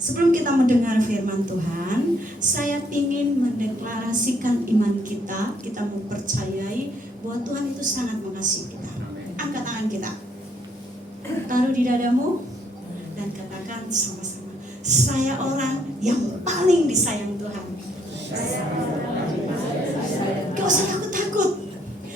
Sebelum kita mendengar firman Tuhan, saya ingin mendeklarasikan iman kita. Kita mempercayai bahwa Tuhan itu sangat mengasihi kita. Angkat tangan kita, taruh di dadamu, dan katakan sama-sama, saya orang yang paling disayang Tuhan. Gak usah takut-takut.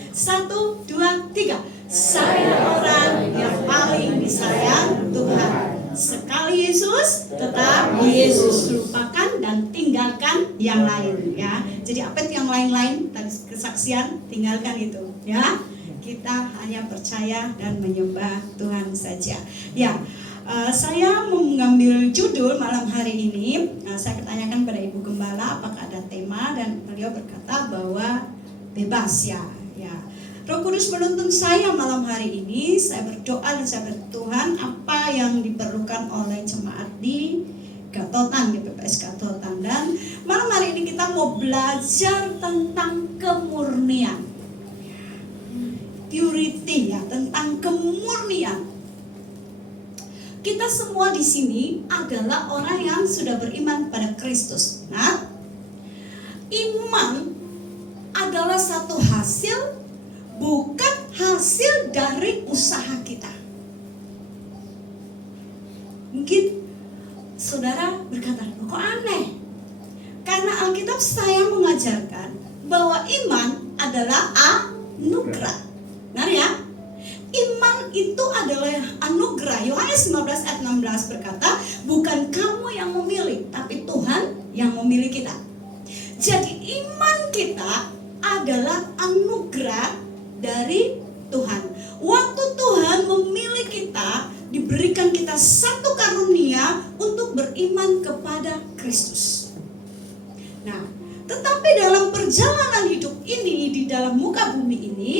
1, 2, 3. Saya orang yang paling disayang Tuhan. Sekali Yesus, tetap Yesus. Lupakan dan tinggalkan yang lain, ya. Jadi apa itu yang lain-lain? Tadi kesaksian, tinggalkan itu, ya. Kita hanya percaya dan menyembah Tuhan saja. Ya, saya mengambil judul malam hari ini. Saya tanyakan pada Ibu Gembala apakah ada tema, dan beliau berkata bahwa bebas, ya. Roh Kudus menuntun saya malam hari ini. Saya berdoa dan saya bertuhan apa yang diperlukan oleh jemaat di Gatotan, GPPS Gatotan. Dan malam hari ini kita mau belajar tentang kemurnian, purity, ya, tentang kemurnian. Kita semua di sini adalah orang yang sudah beriman pada Kristus. Nah, iman adalah satu hasil, bukan hasil dari usaha kita. Mungkin saudara berkata, kok aneh? Karena Alkitab saya mengajarkan bahwa iman adalah anugerah. Benar ya? Iman itu adalah anugerah. Yohanes 15 ayat 16 berkata, bukan kamu yang memilih, tapi Tuhan yang memilih kita. Jadi iman kita adalah anugerah dari Tuhan. Waktu Tuhan memilih kita, diberikan kita satu karunia untuk beriman kepada Kristus. Nah, tetapi dalam perjalanan hidup ini, di dalam muka bumi ini,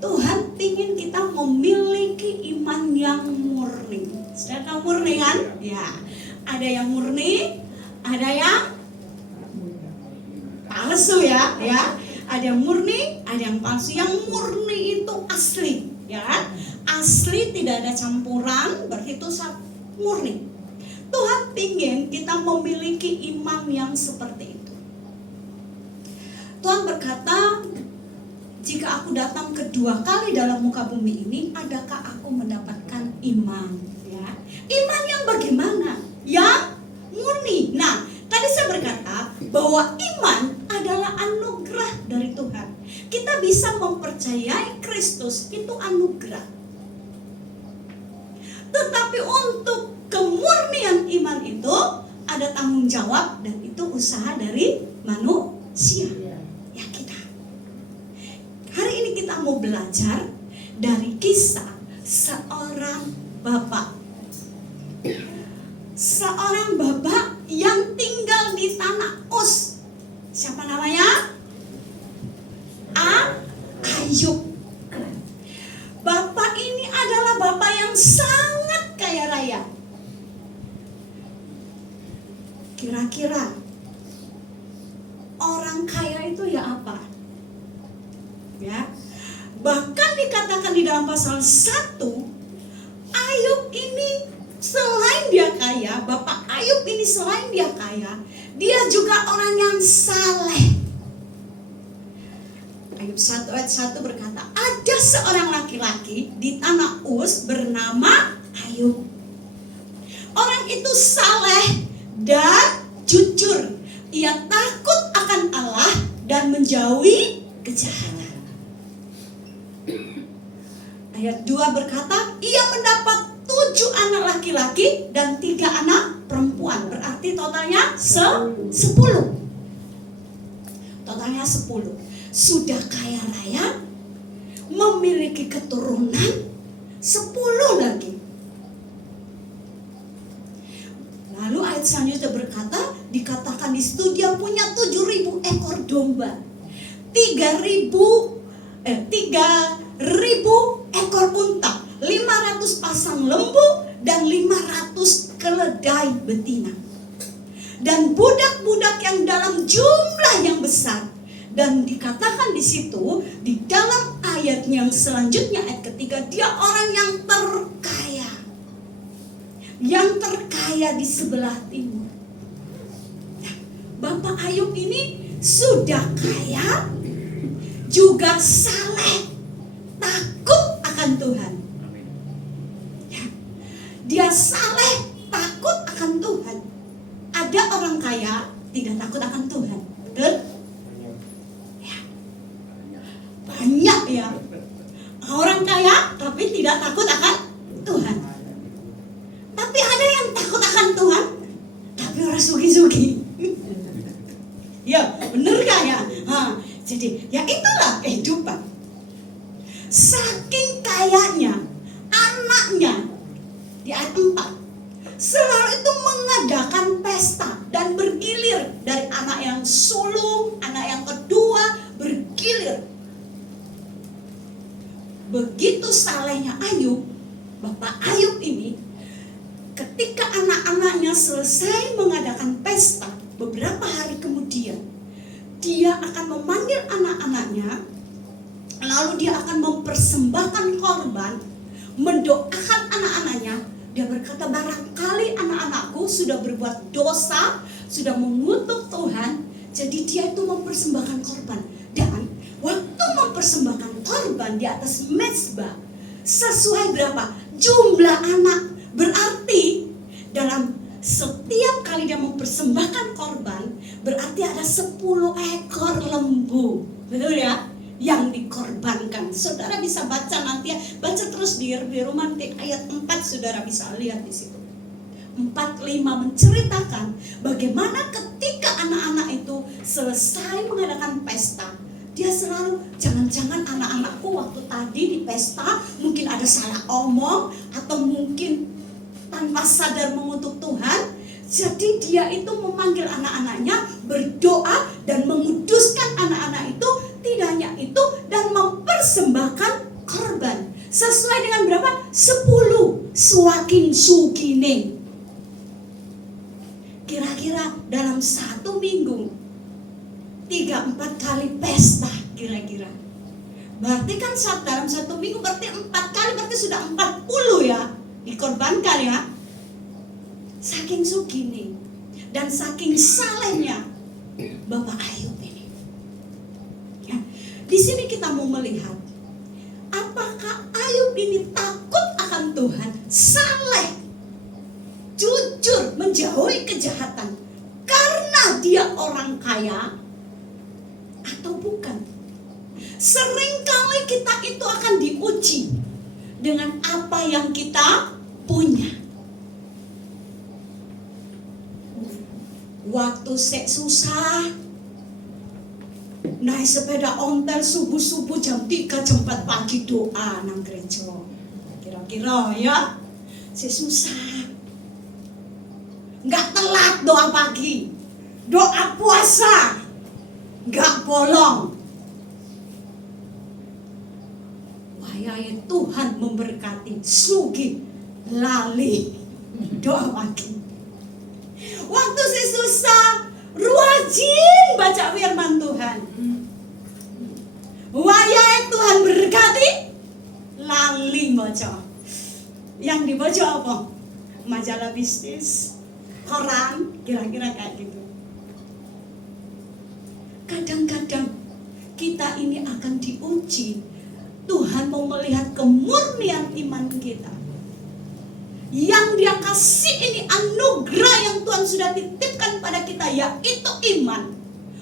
Tuhan ingin kita memiliki iman yang murni. Sudah tahu murni kan? Ya, ada yang murni, ada yang palsu, ya. Ada yang murni, ada yang palsu. Yang murni itu asli, ya. Asli, tidak ada campuran, berarti itu murni. Tuhan ingin kita memiliki iman yang seperti itu. Tuhan berkata, jika aku datang kedua kali dalam muka bumi ini, adakah aku mendapatkan iman? Ya. Iman yang bagaimana? Yang murni. Nah, tadi saya berkata bahwa iman adalah anugerah dari Tuhan. Kita bisa mempercayai Kristus, itu anugerah. Tetapi untuk kemurnian iman itu ada tanggung jawab, dan itu usaha dari manusia, ya kita. Hari ini kita mau belajar dari kisah seorang bapak. Seorang bapak yang tinggal di tanah Uz. Siapa namanya? Ayub. Bapak ini adalah bapak yang sangat kaya raya. Kira-kira orang kaya itu ya apa? Ya. Bahkan dikatakan di dalam pasal 1, Ayub ini selain dia kaya, Bapak Ayub ini selain dia kaya, dia juga orang yang saleh. Ayub 1 ayat 1 berkata, ada seorang laki-laki di tanah Uz bernama Ayub. Orang itu saleh dan jujur. Ia takut akan Allah dan menjauhi kejahatan. Ayat 2 berkata, ia mendapat 7 anak laki-laki dan 3 anak perempuan. Berarti totalnya 10. Totalnya 10. Sudah kaya raya, memiliki keturunan 10 lagi. Lalu ayat selanjutnya berkata, dikatakan di situ dia punya 7.000 ekor domba, 3.000 ekor unta, 500 pasang lembu, dan 500 keledai betina. Dan budak-budak yang dalam jumlah yang besar. Dan dikatakan di situ, di dalam ayat yang selanjutnya, ayat ketiga, dia orang yang terkaya. yang terkaya di sebelah timur. Bapak Ayub ini sudah kaya, juga saleh, takut akan Tuhan. Dia saleh, takut akan Tuhan. Ada orang kaya tidak takut akan Tuhan, betul? Ya. Banyak ya. Orang kaya tapi tidak takut akan Tuhan. Tapi ada yang takut akan Tuhan, tapi orang sugi-sugi. Ya, bener gak ya? Jadi, ya itulah kehidupan. Saking kayanya, anaknya di ayat 4 selalu itu mengadakan pesta dan bergilir. Dari anak yang sulung, anak yang kedua bergilir. Begitu salehnya Ayub, Bapak Ayub ini, ketika anak-anaknya selesai mengadakan pesta, beberapa hari kemudian dia akan memanggil anak-anaknya, lalu dia akan mempersembahkan korban, mendoakan anak-anaknya. Dia berkata, barangkali anak-anakku sudah berbuat dosa, sudah mengutuk Tuhan, jadi dia itu mempersembahkan korban. Dan waktu mempersembahkan korban di atas mezbah, sesuai berapa? Jumlah anak. Berarti dalam setiap kali dia mempersembahkan korban, berarti ada 10 ekor lembu. Betul ya? Yang dikorbankan. Saudara bisa baca nanti ya. Baca terus di rumah nanti ayat 4 saudara bisa lihat di situ. 4-5 menceritakan bagaimana ketika anak-anak itu selesai mengadakan pesta, dia selalu, jangan-jangan anak-anakku waktu tadi di pesta mungkin ada salah omong, atau mungkin tanpa sadar mengutuk Tuhan. Jadi dia itu memanggil anak-anaknya, berdoa dan menguduskan anak-anak itu. Tidak hanya itu, dan mempersembahkan korban. Sesuai dengan berapa? 10 suaking sugine. Kira-kira dalam 1 minggu 3-4 kali pesta kira-kira. Berarti kan dalam 1 minggu berarti 4 kali, berarti sudah 40 ya dikorbankan ya. Saking sugine dan saking salehnya Bapak Ayub ini. Ya, di sini kita mau melihat apakah Ayub ini takut akan Tuhan, saleh, jujur, menjauhi kejahatan karena dia orang kaya, atau bukan? Seringkali kita itu akan diuji dengan apa yang kita punya. Waktu saya susah, naik sepeda ontel subuh-subuh jam 3 jam 4 pagi doa nang gereja. Kira-kira ya, saya susah. Nggak telat doa pagi, doa puasa, nggak bolong. Wahai Tuhan memberkati, sugi lali doa pagi. Waktu saya susah, rajin baca firman Tuhan. Wahai Tuhan berkati, lali baca. Yang dibaca apa? Majalah bisnis, koran, kira-kira kayak gitu. Kadang-kadang kita ini akan diuji. Tuhan mau melihat kemurnian iman kita. Yang dia kasih ini anugerah yang Tuhan sudah titipkan pada kita, yaitu iman.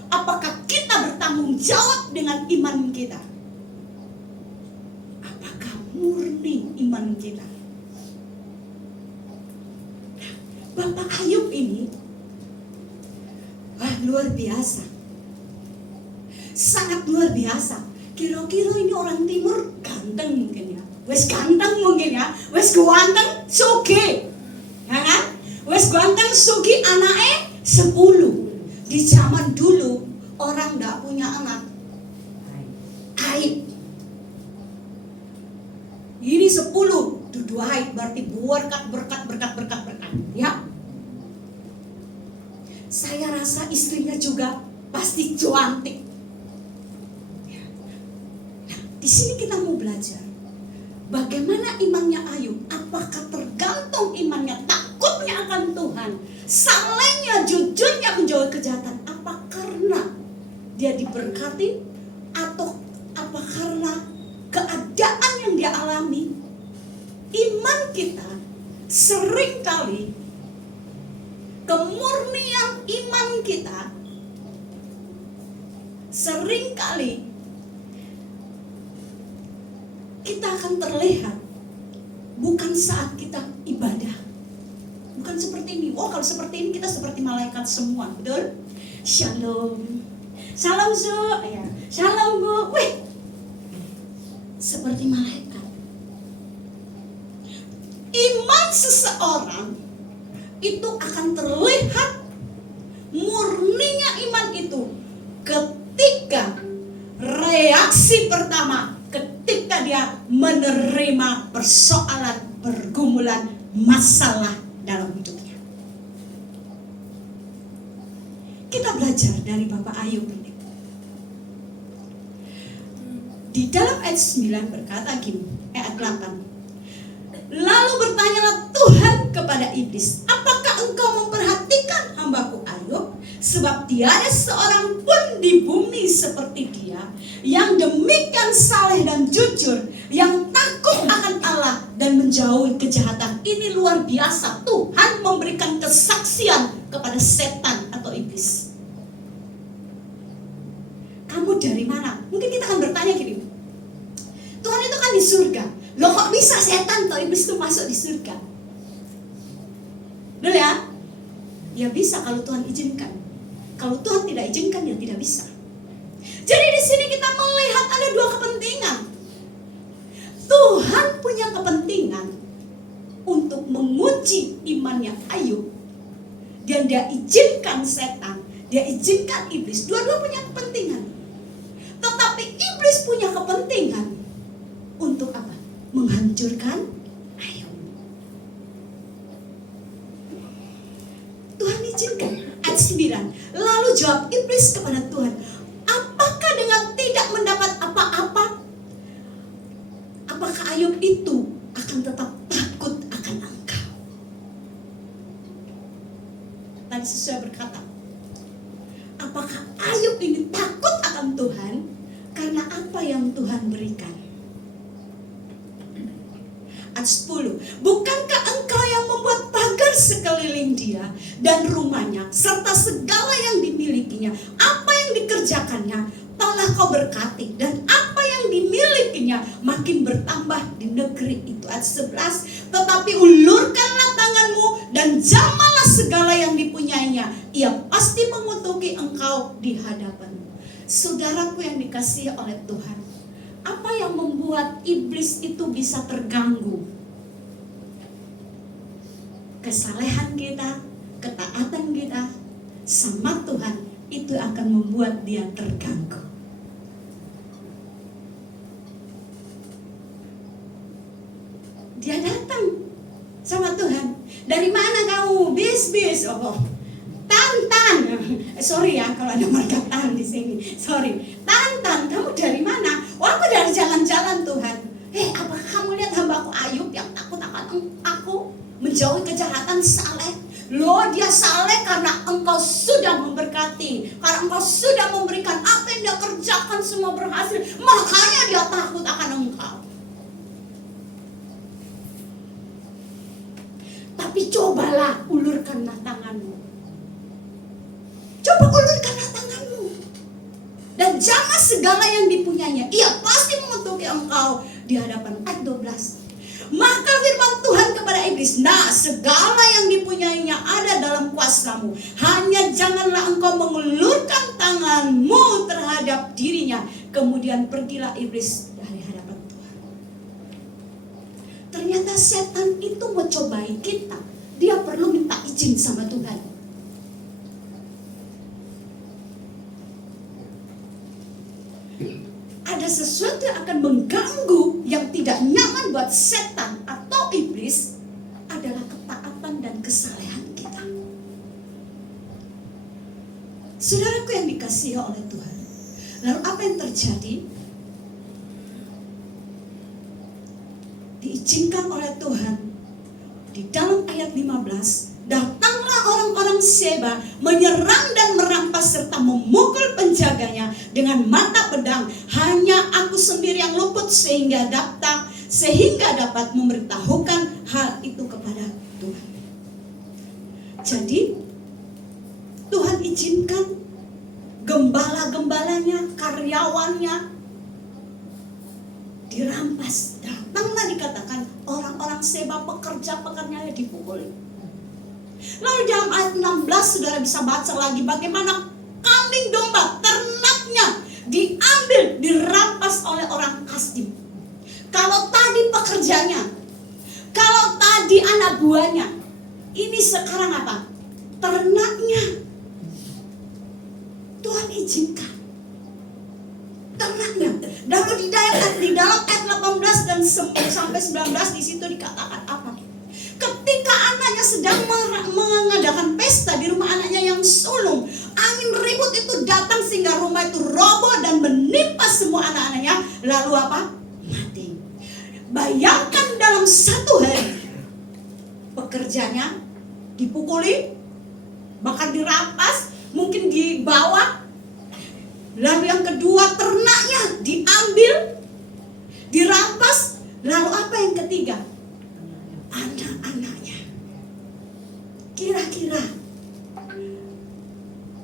Apakah kita bertanggung jawab dengan iman kita? Apakah murni iman kita? Bapak Ayub ini luar biasa, sangat luar biasa. Kira-kira ini orang timur ganteng mungkin ya, wes ganteng mungkin ya, wes ganteng sugi, ya kan? Wes ganteng sugi, anaknya 10. Di zaman dulu orang nggak punya anak, aib. Ini 10 dudu aib, berarti berkat ya. Saya rasa istrinya juga pasti cantik. Nah, di sini kita mau belajar bagaimana imannya Ayub. Apakah tergantung imannya takut iman kita seringkali, kemurnian iman kita seringkali kita akan terlihat bukan saat kita ibadah. Bukan seperti ini. Oh, kalau seperti ini kita seperti malaikat semua, betul? Shalom. Salam Zo, ya. Shalom Bu. Wih. Seperti malaikat. Iman seseorang itu akan terlihat murninya iman itu ketika reaksi pertama, ketika dia menerima persoalan, pergumulan, masalah dalam hidupnya. Kita belajar dari Bapak Ayub ini. Di dalam ayat 9 berkata gini, ayat 8. Lalu bertanyalah Tuhan kepada iblis, apakah engkau memperhatikan hambaku Ayub? Sebab tiada seorang pun di bumi seperti dia, yang demikian saleh dan jujur, yang takut akan Allah dan menjauhi kejahatan. Ini luar biasa. Tuhan memberikan kesaksian kepada setan atau iblis. Kamu dari mana? Mungkin kita akan bertanya gini, Tuhan itu kan di surga, loh kok bisa setan atau iblis itu masuk di surga? Betul ya? Ya bisa kalau Tuhan izinkan. Kalau Tuhan tidak izinkan, ya tidak bisa. Jadi di sini kita melihat ada dua kepentingan. Tuhan punya kepentingan untuk menguji imannya Ayub, dan dia izinkan setan, dia izinkan iblis. Dua-dua punya kepentingan. Tetapi iblis punya kepentingan untuk apa? Menghancurkan Ayub. Tuhan izinkan. Ayat 9. Lalu jawab iblis kepada Tuhan, apakah dengan tidak mendapat apa-apa, apakah Ayub itu akan tetap takut akan Engkau? Tadi sesuai berkata, apakah Ayub ini takut akan Tuhan karena apa yang Tuhan berikan? Ayat 10. Bukankah engkau yang membuat pagar sekeliling dia dan rumahnya serta segala yang dimilikinya? Apa yang dikerjakannya telah kau berkati, dan apa yang dimilikinya makin bertambah di negeri itu. Ayat 11. Tetapi ulurkanlah tanganmu dan jamalah segala yang dipunyainya, ia pasti mengutuki engkau di hadapanmu. Saudaraku yang dikasihi oleh Tuhan, apa yang membuat iblis itu bisa terganggu? Kesalehan kita, ketaatan kita sama Tuhan itu akan membuat dia terganggu. Dia datang sama Tuhan. Dari mana kamu? Bis. Oh, Tantan. Sorry ya kalau ada marga Tan di sini. Sorry. Tantan, kamu dari mana? Oh, aku dari jalan-jalan Tuhan. Apakah kamu lihat hambaku Ayub yang takut akan aku, menjauhi kejahatan, saleh? Loh, dia saleh karena engkau sudah memberkati, karena engkau sudah memberikan apa yang dia kerjakan semua berhasil, makanya dia takut akan engkau. Tapi cobalah ulurkanlah tanganmu. Coba ulurkanlah tanganmu. Dan jangan segala yang dipunyainya, ia pasti mengutuki engkau di hadapan. Ayat 12. Maka firman Tuhan kepada iblis, nah segala yang dipunyainya ada dalam kuasamu, hanya janganlah engkau mengulurkan tanganmu terhadap dirinya. Kemudian pergilah iblis dari hadapan Tuhan. Ternyata setan itu mencobai kita. Dia perlu minta izin sama Tuhan. Ada sesuatu yang akan mengganggu, yang tidak nyaman buat setan atau iblis, adalah ketaatan dan kesalehan kita. Saudaraku yang dikasihi oleh Tuhan, lalu apa yang terjadi? Diizinkan oleh Tuhan di dalam ayat 15, datanglah orang-orang Seba menyerang dan merampas serta memukul penjaganya dengan mata pedang. Hanya aku sendiri yang luput sehingga sehingga dapat memberitahukan hal itu kepada Tuhan. Jadi Tuhan izinkan gembala-gembalanya, karyawannya dirampas. Datanglah dikatakan orang-orang Seba, pekerja-pekerjanya dipukul. Lalu dalam ayat 16 saudara bisa baca lagi bagaimana kambing domba, ternaknya diambil, dirampas oleh orang Kasdim. Kalau tadi pekerjanya, kalau tadi anak buahnya, ini sekarang apa? Ternaknya. Tuhan izinkan ternaknya. Lalu di dalam ayat 18 dan sampai 19 di situ dikatakan apa? Ketika anaknya sedang mengadakan pesta di rumah anaknya yang sulung, angin ribut itu datang sehingga rumah itu roboh dan menimpa semua anak-anaknya. Lalu apa? Mati. Bayangkan dalam satu hari pekerjanya dipukuli, bahkan dirampas, mungkin dibawa. Lalu yang kedua, ternaknya diambil, dirampas. Lalu apa yang ketiga? Anak-anaknya. Kira-kira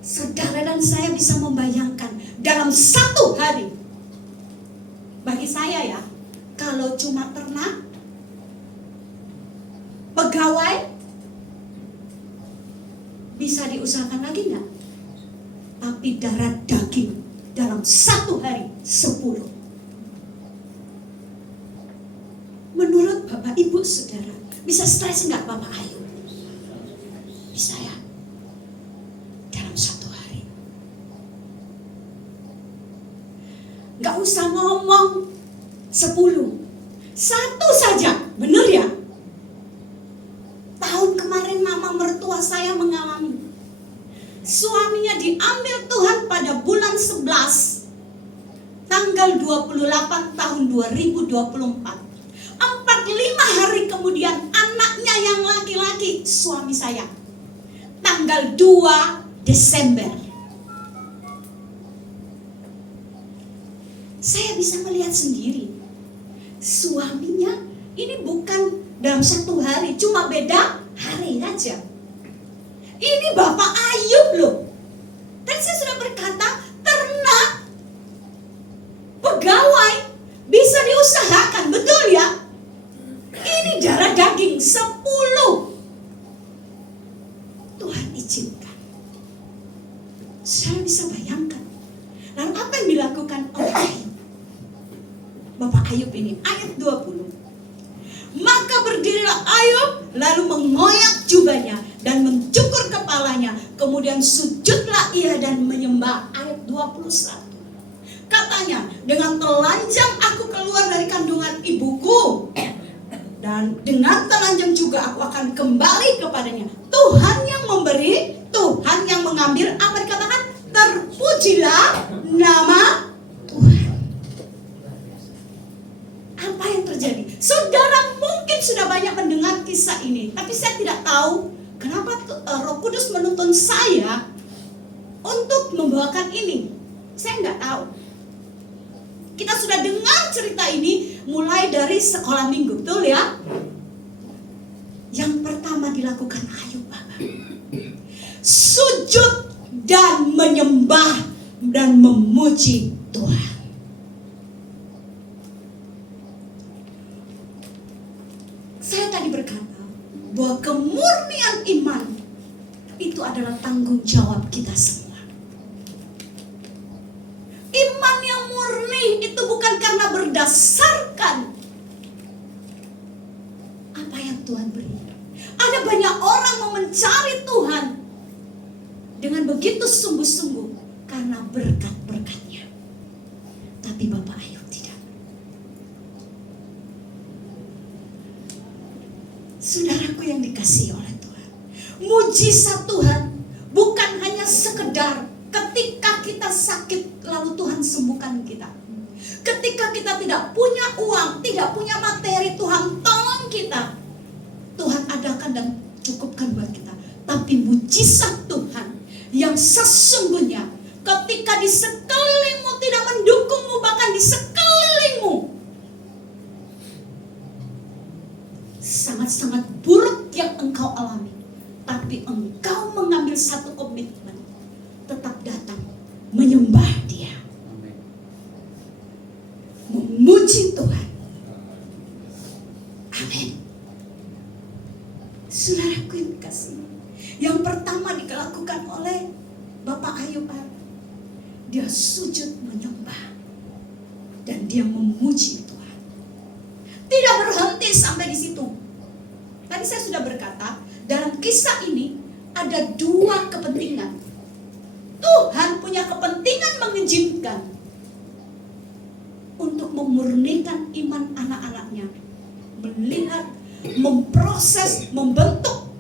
saudara dan saya bisa membayangkan dalam satu hari. Bagi saya ya, kalau cuma ternak, pegawai, bisa diusahakan lagi enggak? Tapi darah daging dalam satu hari 10. Menurut Bapak Ibu Saudara, bisa stres enggak Bapak Ayu? Bisa ya? Dalam satu hari. Enggak usah ngomong 10. Satu saja, benar ya? Tahun kemarin mama mertua saya mengalami. Suaminya diambil Tuhan pada bulan 11 tanggal 28 tahun 2024. 45 hari kemudian anaknya yang laki-laki, suami saya, tanggal 2 Desember. Saya bisa melihat sendiri, suaminya ini bukan dalam satu hari, cuma beda hari aja. Ini Bapak Ayub loh. Tadi saya sudah berkata, ternak, pegawai bisa diusahakan, betul ya? Ini darah daging 10. Tuhan izinkan. Saya bisa bayangkan. Lalu apa yang dilakukan oleh Ayub? Bapak Ayub ini, ayat 20. Maka berdirilah Ayub, lalu mengoyak jubahnya dan mencukur kepalanya. Kemudian sujudlah ia dan menyembah. Ayat 21. Katanya, dengan telanjang aku keluar dari kandungan ibuku, dan dengan telanjang juga aku akan kembali kepadanya. Tuhan yang memberi, Tuhan yang mengambil. Apa dikatakan? Terpujilah nama Tuhan. Apa yang terjadi? Saudara mungkin sudah banyak mendengar kisah ini, tapi saya tidak tahu kenapa Roh Kudus menuntun saya untuk membawakan ini. Saya nggak tahu. Kita sudah dengar cerita ini mulai dari sekolah minggu, betul ya? Yang pertama dilakukan Ayub, Bapak, sujud dan menyembah dan memuji Tuhan. Saya tadi berkata bahwa kemurnian iman itu adalah tanggung jawab kita semua. Iman yang murni itu bukan karena berdasarkan apa yang Tuhan beri. Ada banyak orang mau mencari Tuhan dengan begitu sungguh-sungguh karena berkat-berkatnya. Tapi Bapak Ayub tidak. Saudaraku yang dikasihi oleh Tuhan, mujizat Tuhan bukan hanya sekedar ketika kita sakit lalu Tuhan sembuhkan kita. Ketika kita tidak punya uang, tidak punya materi, Tuhan tolong kita. Tuhan adakan dan cukupkan buat kita. Tapi mujizat Tuhan yang sesungguhnya ketika di sekelilingmu tidak mendukungmu, bahkan di sekelilingmu sangat-sangat buruk yang engkau alami, tapi engkau mengambil satu komitmen, tetap datang menyembah Dia, memuji Tuhan. Amin. Saudaraku yang kasih, yang pertama dilakukan oleh Bapak Ayub, dia sujud menyembah dan dia memuji Tuhan. Tidak berhenti sampai di situ. Tadi saya sudah berkata, dalam kisah ini ada dua kepentingan. Tuhan punya kepentingan mengizinkan untuk memurnikan iman anak-anaknya, melihat, memproses, membentuk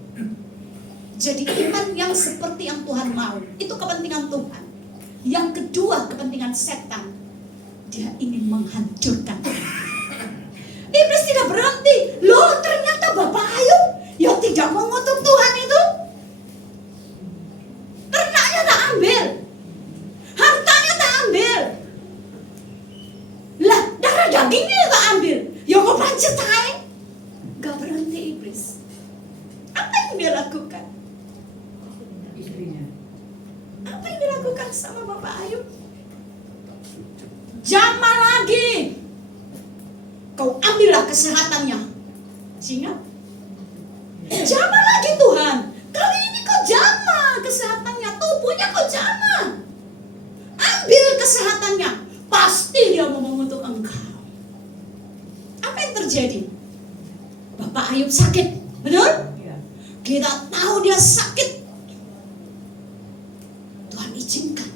jadi iman yang seperti yang Tuhan mau. Itu kepentingan Tuhan. Yang kedua, kepentingan setan. Dia ingin menghancurkan. Iblis tidak berhenti. Loh, ternyata Bapak Ayub ya tidak mengutuk Tuhan itu. Ternaknya tak ambil, hartanya tak ambil, lah darah dagingnya tak ambil. Ya kok pancet hai? Gak berhenti iblis. Apa yang dia lakukan? Apa yang dilakukan sama Bapak Ayub? Jamah lagi, kau ambillah kesehatannya. Sehingga jamah lagi Tuhan, kali ini kau jamah kesehatannya, tubuhnya kau jamah. Ambil kesehatannya, pasti dia mau mengutuk engkau. Apa yang terjadi? Bapak Ayub sakit, benar? Kita tahu dia sakit. Tuhan izinkan.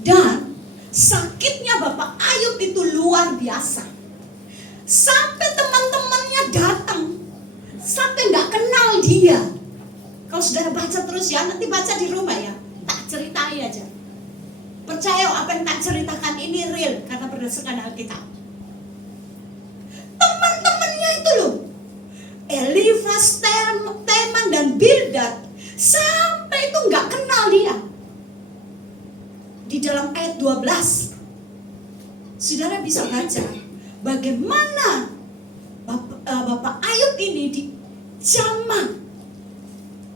Dan sakitnya Bapak Ayub itu luar biasa. Sampai teman-temannya datang, sampai gak kenal dia. Kalau saudara baca terus ya, nanti baca di rumah ya, tak ceritai aja. Percaya apa yang tak ceritakan ini real, karena berdasarkan Alkitab. Teman-temannya itu loh, Elifas, Teman dan Bildad, sampai itu gak kenal dia. Di dalam ayat 12, saudara bisa baca bagaimana Bapak Ayub ini dijamah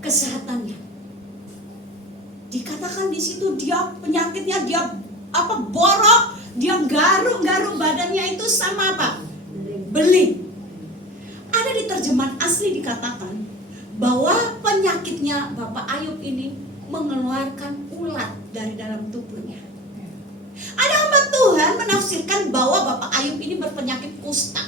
kesehatannya. Dikatakan di situ dia penyakitnya dia borok, dia garuk-garuk badannya itu sama apa? Beling. Ada di terjemahan asli dikatakan bahwa penyakitnya Bapak Ayub ini mengeluarkan ulat dari dalam tubuhnya. Ada hamba Tuhan menafsirkan bahwa Bapak Ayub ini berpenyakit kusta.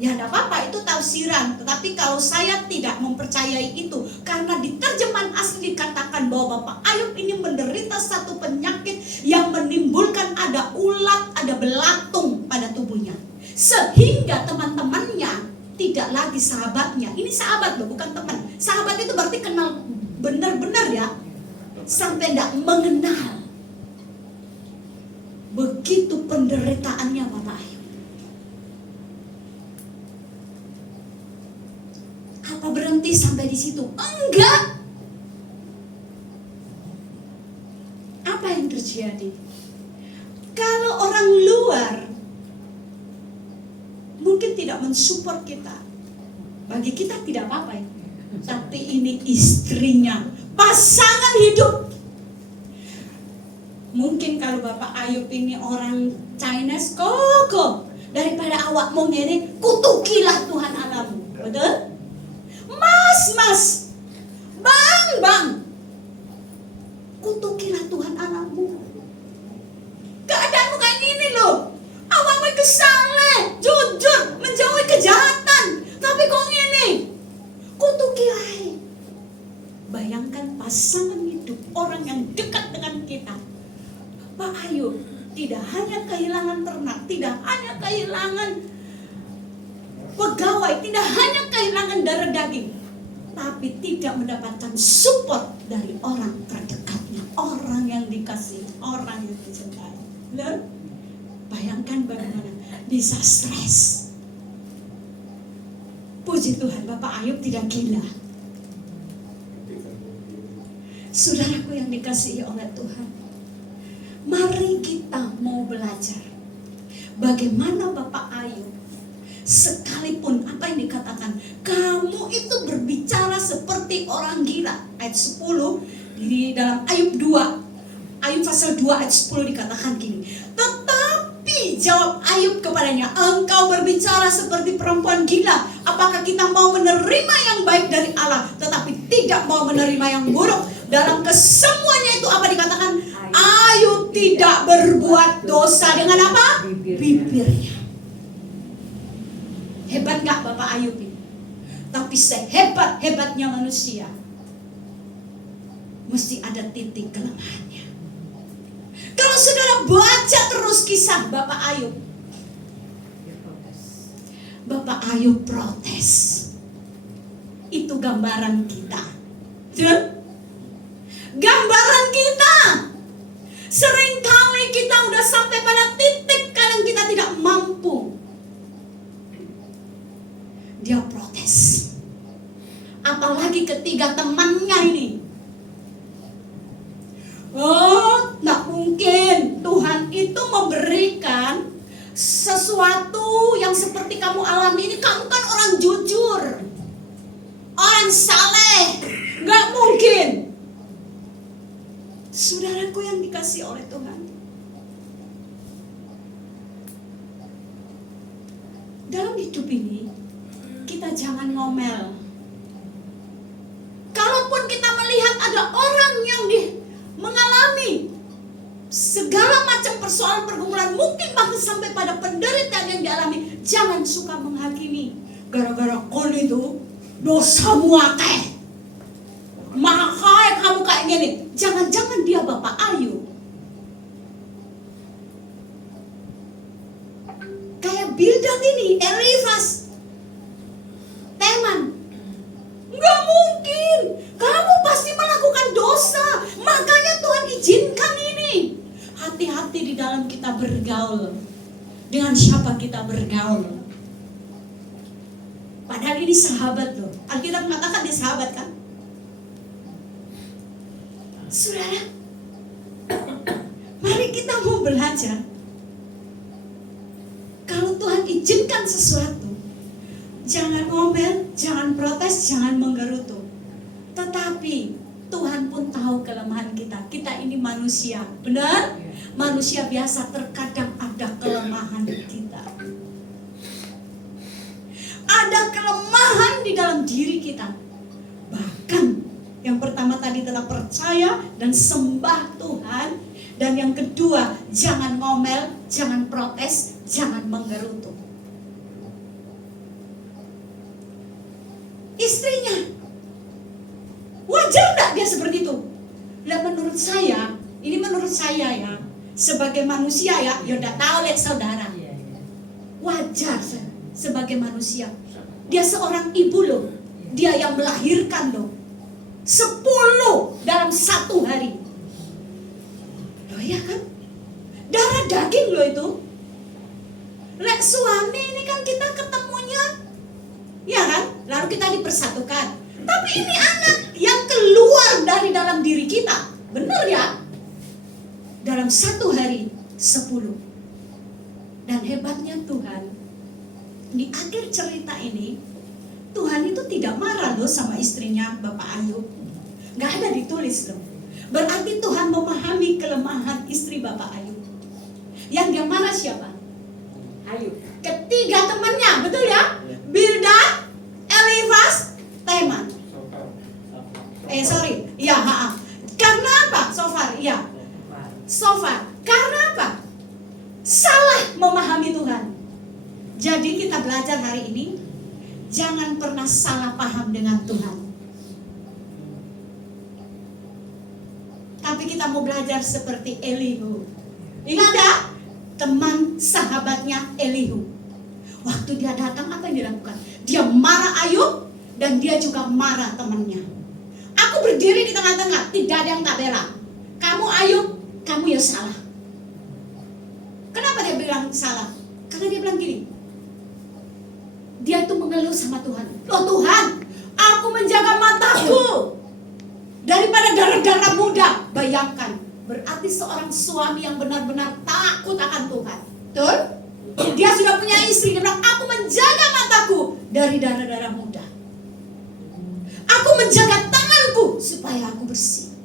Ya tidak apa-apa, itu tafsiran. Tetapi kalau saya tidak mempercayai itu, karena di terjemahan asli dikatakan bahwa Bapak Ayub ini menderita satu penyakit yang menimbulkan ada ulat, ada belatung pada tubuhnya. Sehingga teman-temannya tidak lagi sahabatnya. Ini sahabat loh, bukan teman. Sahabat itu berarti kenal benar-benar ya. Sampai tidak mengenal. Begitu penderitaannya Bapak Ayub. Apa berhenti sampai di situ? Enggak. Apa yang terjadi? Kalau orang luar mungkin tidak mensupport kita, bagi kita tidak apa-apa ya. Tapi ini istrinya, pasangan hidup. Mungkin kalau Bapak Ayub ini orang Chinese, kok daripada awak mau ngene, kutukilah Tuhan Allahmu. Betul? Mas, bang, kutukilah Tuhan Allahmu. Keadaanmu kayak gini loh, awakmu kesalahan, jujur, menjauhi kejahatan, tapi kok ngene, kutukilah. Bayangkan pasangan hidup, orang yang dekat dengan kita. Pak Ayub tidak hanya kehilangan ternak, tidak hanya kehilangan pegawai, tidak hanya kehilangan darah daging, tapi tidak mendapatkan support dari orang terdekatnya, orang yang dikasihi, orang yang dicintai. Lalu, bayangkan bagaimana bisa stres. Puji Tuhan, Bapak Ayub tidak gila. Saudaraku yang dikasihi oleh Tuhan, mari kita mau belajar bagaimana Bapak Ayub, sekalipun apa yang dikatakan ayat 10, di dalam Ayub 2, Ayub pasal 2 ayat 10 dikatakan gini. Tetapi jawab Ayub kepadanya, engkau berbicara seperti perempuan gila. Apakah kita mau menerima yang baik dari Allah, tetapi tidak mau menerima yang buruk? Dalam kesemuanya itu apa dikatakan? Ayub tidak berbuat dosa dengan apa? Bibirnya. Hebat gak Bapak Ayub ini? Tapi sehebat-hebatnya manusia, mesti ada titik kelemahannya. Kalau saudara baca terus kisah Bapak Ayub, Bapak Ayub protes. Itu gambaran kita. Gambaran kita. Seringkali kita udah sampai pada titik kadang kita tidak mampu. Dia protes. Apalagi ketiga temannya ini. Oh, tak mungkin Tuhan itu memberikan sesuatu yang seperti kamu alami ini. Kamu kan orang jujur, orang saleh, gak mungkin. Saudaraku yang dikasih oleh Tuhan, dalam hidup ini kita jangan ngomel. Kalaupun kita melihat ada orang yang mengalami segala macam persoalan pergumulan, mungkin bahkan sampai pada penderitaan yang dialami, jangan suka menghakimi. Gara-gara kau itu dosamu akeh, makanya kamu kayak gini. Jangan-jangan dia Bapak Ayub. Kayak Bildad ini, Elifas, Teman. Nggak mungkin. Kamu pasti melakukan dosa. Makanya Tuhan izinkan ini. Hati-hati di dalam kita bergaul. Dengan siapa kita bergaul. Padahal ini sahabat loh. Alkitab mengatakan dia sahabat kan. Saudara, mari kita mau belajar. Kalau Tuhan izinkan sesuatu, jangan ngomel, jangan protes, jangan menggerutu. Tetapi Tuhan pun tahu kelemahan kita. Kita ini manusia, benar? Manusia biasa, terkadang ada kelemahan kita. Ada kelemahan di dalam diri kita. Bahkan yang pertama tadi tetap percaya dan sembah Tuhan. Dan yang kedua, jangan ngomel, jangan protes, jangan menggerutu. Istrinya, wajar gak dia seperti itu? Nah, menurut saya, ini menurut saya ya, sebagai manusia ya udah tahu lihat saudara, wajar sebagai manusia. Dia seorang ibu loh, dia yang melahirkan loh, 10 dalam 1 hari. Loh ya kan, darah daging loh itu. Lek suami ini kan kita ketemunya, ya kan, lalu kita dipersatukan. Tapi ini anak yang keluar dari dalam diri kita, benar ya? Dalam 1 hari 10. Dan hebatnya Tuhan, di akhir cerita ini, Tuhan itu tidak marah loh sama istrinya Bapak Ayub. Gak ada ditulis loh. Berarti Tuhan memahami kelemahan istri Bapak Ayub. Yang dia marah siapa? Ayub. Ketiga temannya, betul ya? Bildad, Elifas, Teman. Iya, karena apa? Sofar. Karena apa? Salah memahami Tuhan. Jadi kita belajar hari ini, jangan pernah salah paham dengan Tuhan. Tapi kita mau belajar seperti Elihu. Ingat ya? Teman sahabatnya Elihu. Waktu dia datang, apa yang dilakukan? Dia marah Ayub dan dia juga marah temannya. Aku berdiri di tengah-tengah, tidak ada yang tak bela. Kamu Ayub, kamu ya salah. Kenapa dia bilang salah? Karena dia bilang gini. Dia itu mengeluh sama Tuhan. Loh Tuhan, aku menjaga mataku daripada darah-darah muda. Bayangkan, berarti seorang suami yang benar-benar takut akan Tuhan. Betul? Dia sudah punya istri. Dia bilang, aku menjaga mataku dari darah-darah muda. Aku menjaga tanganku supaya aku bersih.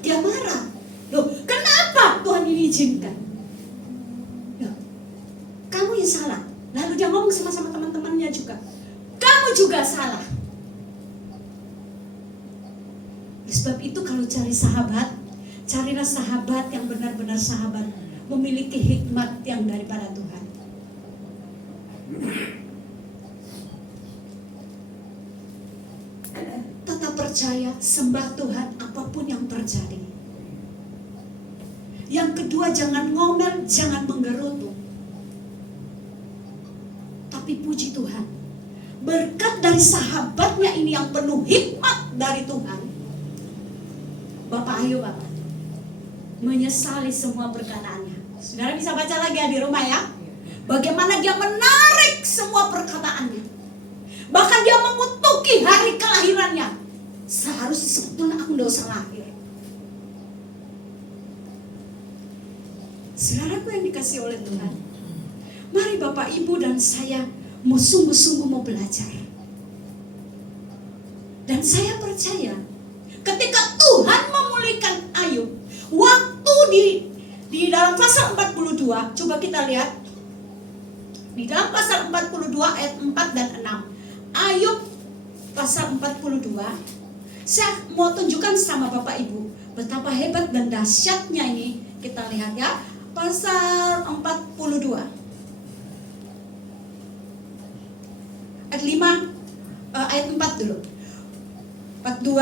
Dia marah. Loh, kenapa Tuhan ini izinkan? Loh, kamu yang salah. Lalu dia ngomong sama teman-temannya juga, kamu juga salah. Sebab itu kalau cari sahabat, carilah sahabat yang benar-benar sahabat, memiliki hikmat yang daripada Tuhan. Tetap percaya, sembah Tuhan apapun yang terjadi. Yang kedua, jangan ngomel, jangan menggerutu. Tapi puji Tuhan, berkat dari sahabatnya ini yang penuh hikmat dari Tuhan. Bapak Ayub menyesali semua perkataannya. Saudara bisa baca lagi ya di rumah ya. Bagaimana dia menarik semua perkataannya. Bahkan dia mengutuki hari kelahirannya. Seharusnya sebetulnya aku tidak usah lahir. Saudaraku yang dikasihi oleh Tuhan, mari Bapak Ibu dan saya mau sungguh-sungguh mau belajar. Dan saya percaya ketika Tuhan memulihkan Ayub, waktu di dalam pasal 42, coba kita lihat di dalam pasal 42 ayat 4 dan 6. Ayub pasal 42, saya mau tunjukkan sama Bapak Ibu betapa hebat dan dahsyatnya ini. Kita lihat ya, pasal 42 ayat 5 ayat 4 dulu. 42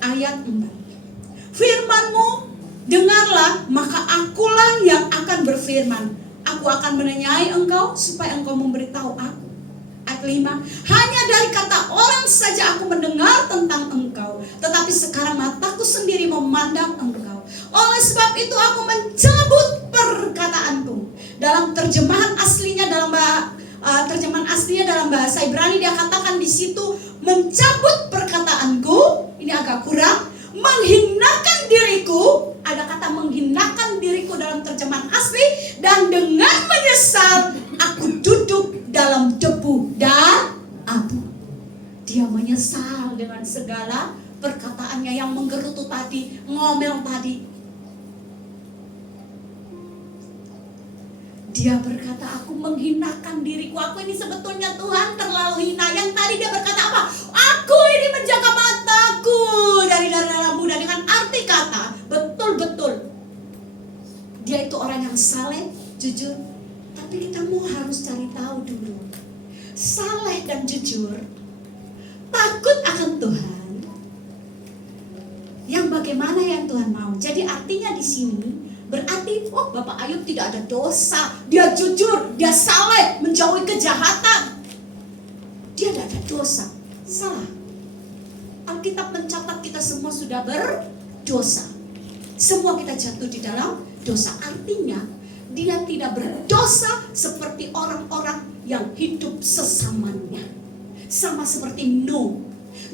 ayat 4. Firman-Mu dengarlah, maka akulah yang akan berfirman. Aku akan menanyai engkau supaya engkau memberitahu aku. Ayat 5. Hanya dari kata orang saja aku mendengar tentang engkau, tetapi sekarang mataku sendiri memandang engkau. Oleh sebab itu aku mencabut perkataanku. Dalam terjemahan aslinya dalam bahasa Ibrani dia katakan di situ, mencabut perkataanku. Ini agak kurang. Menghinakan diriku, ada kata menghinakan diriku dalam terjemahan asli, dan dengan menyesal aku duduk dalam debu dan abu. Dia menyesal dengan segala perkataannya yang menggerutu tadi, ngomel tadi. Dia berkata, aku menghinakan diriku. Aku ini sebetulnya Tuhan terlalu hina. Yang tadi dia berkata apa? Aku ini menjaga mataku dari dalam muda. Dengan arti kata, betul-betul dia itu orang yang saleh, jujur. Tapi kita harus cari tahu dulu. Saleh dan jujur, takut akan Tuhan, yang bagaimana yang Tuhan mau. Jadi artinya di sini berarti, Bapak Ayub tidak ada dosa. Dia jujur, dia saleh, menjauhi kejahatan. Dia tidak ada dosa. Salah. Alkitab mencatat kita semua sudah berdosa. Semua kita jatuh di dalam dosa. Artinya dia tidak berdosa seperti orang-orang yang hidup sesamanya. Sama seperti Nuh.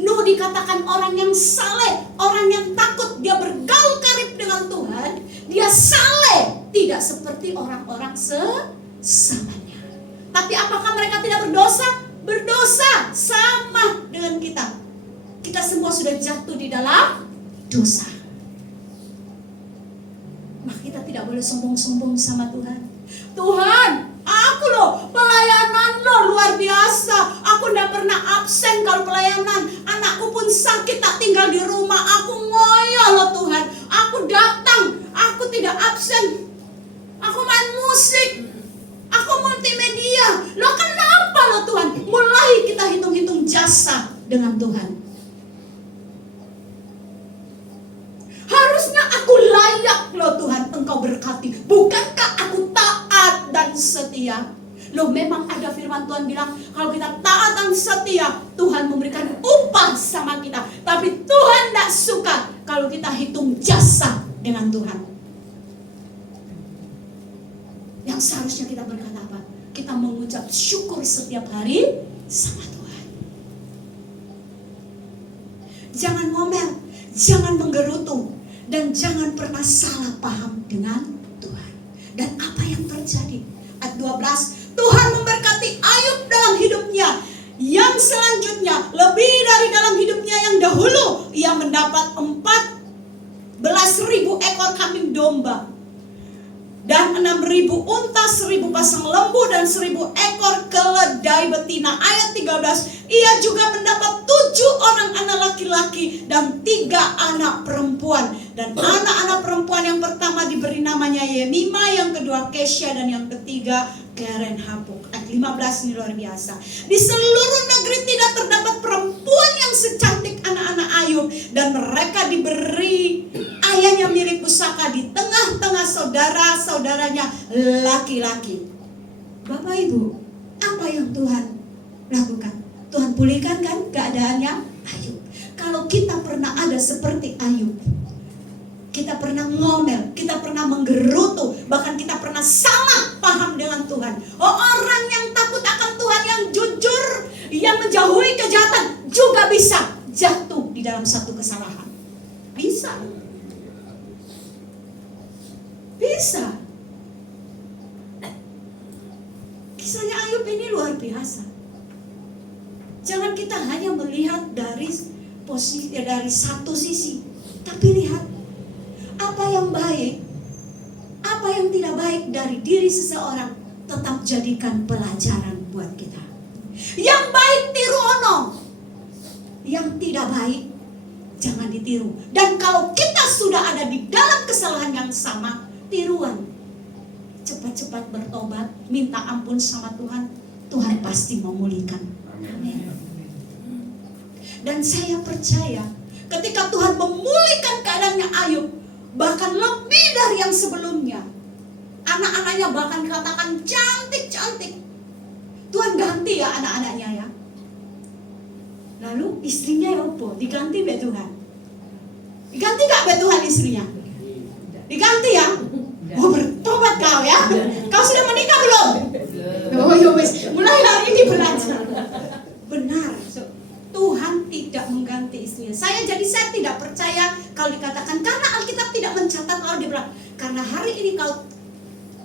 Nuh dikatakan orang yang saleh, orang yang takut, dia bergaul karib dengan Tuhan, dia saleh, tidak seperti orang-orang sesamanya. Tapi apakah mereka tidak berdosa? Berdosa, sama dengan kita. Kita semua sudah jatuh di dalam dosa. Maka kita tidak boleh sombong-sombong sama Tuhan. Tuhan, aku loh pelayanan loh luar biasa. Aku tidak pernah absen kalau pelayanan. Anakku pun sakit tak tinggal di rumah. Aku ngoyo loh Tuhan. Aku datang, aku tidak absen. Aku main musik, aku multimedia. Loh kenapa loh Tuhan? Mulai kita hitung-hitung jasa dengan Tuhan. Harusnya aku layak loh Tuhan Engkau berkati. Bukankah aku taat dan setia? Loh memang ada firman Tuhan bilang, kalau kita taat dan setia, Tuhan memberikan upah sama kita. Tapi Tuhan tidak suka kalau kita hitung jasa dengan Tuhan. Yang seharusnya kita berkata apa? Kita mengucap syukur setiap hari sama Tuhan. Jangan ngomel, jangan menggerutu, dan jangan pernah salah paham dengan Tuhan. Dan apa yang terjadi? Ayat 12, Tuhan memberkati Ayub dalam hidupnya. Yang selanjutnya, lebih dari dalam hidupnya mendapat 14.000 ekor kambing domba dan 6.000 unta, 1.000 pasang lembu dan 1.000 ekor keledai betina. Ayat 13, ia juga mendapat 7 orang anak laki-laki dan 3 anak perempuan. Dan anak-anak perempuan yang pertama diberi namanya Yemima, yang kedua Kesha, dan yang ketiga Keren Hapuk. Ayat 15 ini luar biasa. Di seluruh negeri tidak terdapat perempuan yang secantik anak-anak Ayub, dan mereka diberi ayahnya mirip pusaka di tengah-tengah saudara-saudaranya laki-laki. Bapak Ibu, apa yang Tuhan lakukan? Tuhan pulihkan kan keadaannya Ayub. Kalau kita pernah ada seperti Ayub, kita pernah ngomel, kita pernah menggerutu, bahkan kita pernah salah paham dengan Tuhan. Oh, orang yang takut akan Tuhan, yang jujur, yang menjauhi kejahatan juga bisa jatuh di dalam satu kesalahan. Bisa. Bisa. Kisahnya Ayub ini luar biasa. Jangan kita hanya melihat dari posisi, dari satu sisi, tapi lihat apa yang baik, apa yang tidak baik dari diri seseorang, tetap jadikan pelajaran buat kita. Yang baik tiru ono, yang tidak baik jangan ditiru. Dan kalau kita sudah ada di dalam kesalahan yang sama, tiruan, cepat-cepat bertobat, minta ampun sama Tuhan. Tuhan pasti memulihkan. Amin. Dan saya percaya ketika Tuhan memulihkan keadaannya Ayub, bahkan lebih dari yang sebelumnya, anak-anaknya bahkan katakan cantik-cantik, Tuhan ganti ya anak-anaknya ya. Lalu istrinya ya apa? Diganti be Tuhan. Diganti gak be Tuhan istrinya? Diganti ya? Oh, bertobat kau ya. Kau sudah menikah belum? Oh ya wis, mulai hari ini belajar. Benar, Tuhan tidak mengganti istrinya. Saya tidak percaya kalau dikatakan, karena Alkitab tidak mencatat, kalau dia bilang karena hari ini kau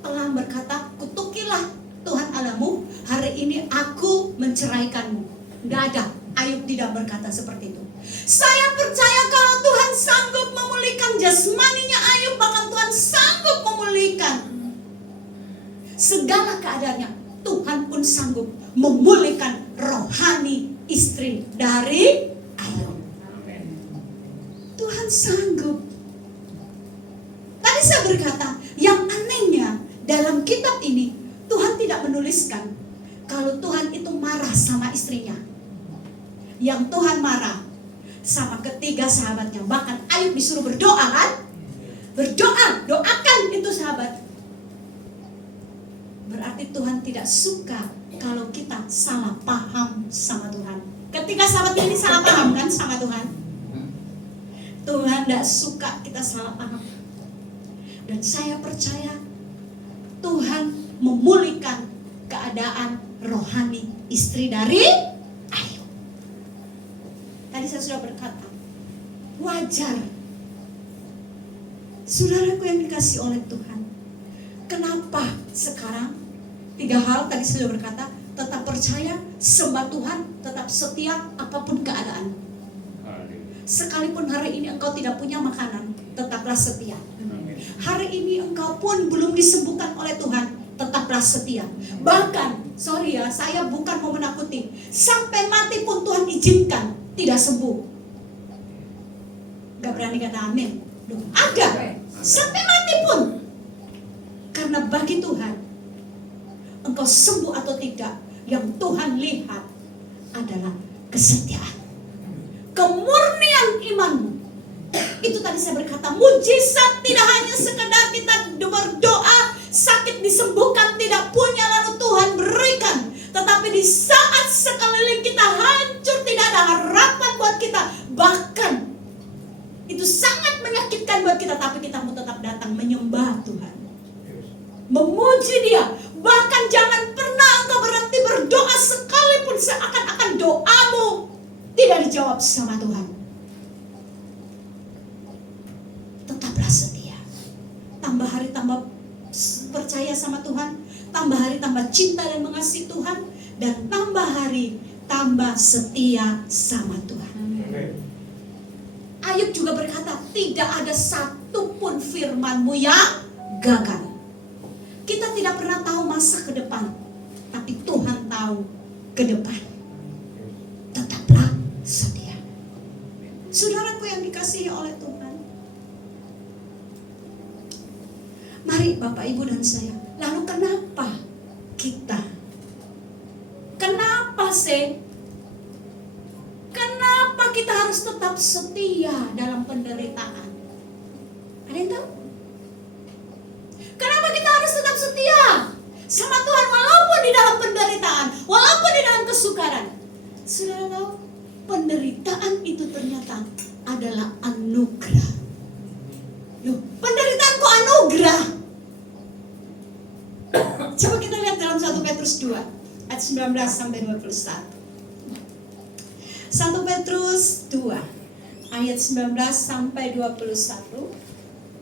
telah berkata, kutukilah Tuhan Allahmu, hari ini aku menceraikanmu. Tidak ada. Ayub tidak berkata seperti itu. Saya percaya kalau Tuhan sanggup memulihkan jasmaninya Ayub, bahkan Tuhan sanggup memulihkan segala keadaannya. Tuhan pun sanggup memulihkan rohani istri dari Ayub. Tuhan sanggup. Tadi saya berkata, yang anehnya dalam kitab ini Tuhan tidak menuliskan kalau Tuhan itu marah sama istrinya. Yang Tuhan marah sama ketiga sahabatnya. Bahkan Ayub disuruh berdoa kan? Berdoa, doakan itu sahabat. Berarti Tuhan tidak suka kalau kita salah paham sama Tuhan. Ketika sahabat ini salah paham kan sama Tuhan, Tuhan tidak suka kita salah paham. Dan saya percaya Tuhan memulihkan keadaan rohani istri dari Ayub. Tadi saya sudah berkata, wajar. Saudaraku yang dikasih oleh Tuhan, kenapa sekarang 3 hal tadi saya sudah berkata, tetap percaya, sembah Tuhan, tetap setia apapun keadaan. Sekalipun hari ini engkau tidak punya makanan, tetaplah setia. Hari ini engkau pun belum disembuhkan oleh Tuhan, tetaplah setia. Bahkan, sorry ya, saya bukan mau menakuti, sampai mati pun Tuhan izinkan tidak sembuh. Gak berani kata amin. Ada, sampai mati pun. Karena bagi Tuhan, engkau sembuh atau tidak, yang Tuhan lihat adalah kesetiaan, kemurnian imanmu. Itu tadi saya berkata, mujizat tidak hanya sekedar kita berdoa, sakit disembuhkan, tidak punya lalu Tuhan berikan. Tetapi di saat sekeliling kita hancur, tidak ada harapan buat kita, bahkan itu sangat menyakitkan buat kita, tapi kita mau tetap datang menyembah Tuhan, memuji Dia. Bahkan jangan pernah engkau berhenti berdoa, sekalipun seakan-akan doamu tidak dijawab sama Tuhan. Tetaplah setia. Tambah hari tambah percaya sama Tuhan, tambah hari tambah cinta dan mengasihi Tuhan, dan tambah hari tambah setia sama Tuhan. Ayub juga berkata, tidak ada satupun firman-Mu yang gagal. Kita tidak pernah tahu masa ke depan, tapi Tuhan tahu ke depan. Tetaplah setia. Saudaraku yang dikasihi oleh Tuhan, mari Bapak Ibu dan saya, lalu kenapa kita? Kenapa sih? Kenapa kita harus tetap setia dalam penderitaan? Ada yang tahu? Kenapa kita harus tetap setia sama Tuhan walaupun di dalam penderitaan, walaupun di dalam kesukaran? Saudara tahu, penderitaan itu ternyata adalah anugerah. Loh, penderitaan kok anugerah? Coba kita lihat dalam 1 Petrus 2 ayat 19 sampai 21. 1 Petrus 2 ayat 19 sampai 21.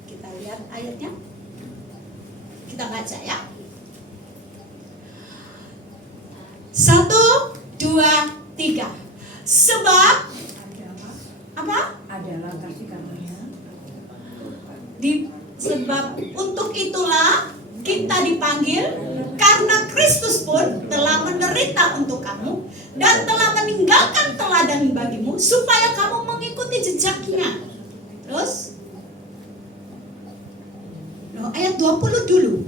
Kita lihat ayatnya. Kita baca ya. 1, 2, 3. Sebab apa? Adalah kasih karunia. Sebab untuk itulah kita dipanggil, karena Kristus pun telah menderita untuk kamu dan telah meninggalkan teladan bagimu supaya kamu mengikuti jejaknya. Terus ayat 20 dulu.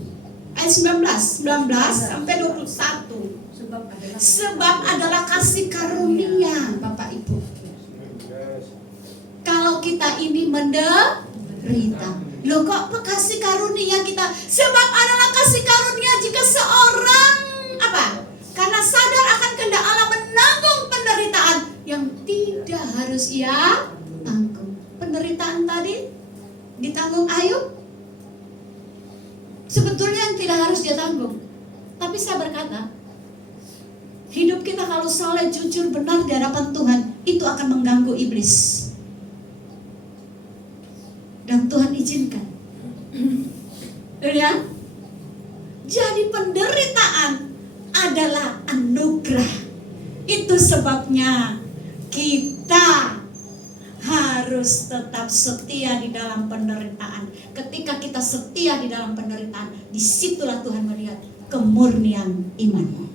Ayat 19 sampai 21. Sebab adalah kasih karunia, Bapak Ibu. Kalau kita ini menderita, loh kok kasih karunia kita? Sebab adalah kasih karunia jika seorang apa? Karena sadar akan kehendak Allah menanggung penderitaan yang tidak harus ia tanggung. Penderitaan tadi ditanggung Ayub, sebetulnya yang tidak harus dia tanggung. Tapi saya berkata, hidup kita kalau saleh, jujur, benar di hadapan Tuhan, itu akan mengganggu iblis. Dan Tuhan izinkan. Ya? Jadi penderitaan adalah anugerah. Itu sebabnya kita harus tetap setia di dalam penderitaan. Ketika kita setia di dalam penderitaan, disitulah Tuhan melihat kemurnian imanmu.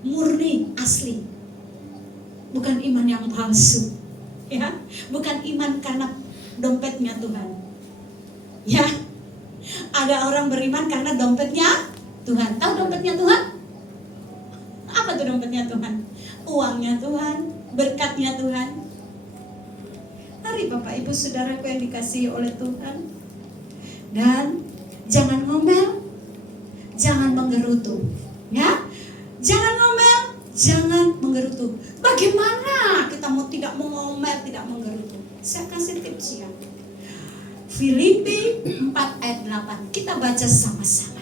Murni, asli. Bukan iman yang palsu. Ya, bukan iman karena dompetnya Tuhan. Ya, ada orang beriman karena dompetnya Tuhan. Tahu dompetnya Tuhan? Apa tuh dompetnya Tuhan? Uangnya Tuhan, berkatnya Tuhan. Mari Bapak Ibu Saudaraku yang dikasihi oleh Tuhan. Dan jangan ngomel, jangan menggerutu. Ya, jangan ngomel, jangan menggerutu. Bagaimana kita mau tidak mengomel, tidak menggerutu? Saya kasih tips ya. Filipi 4 ayat 8. Kita baca sama-sama.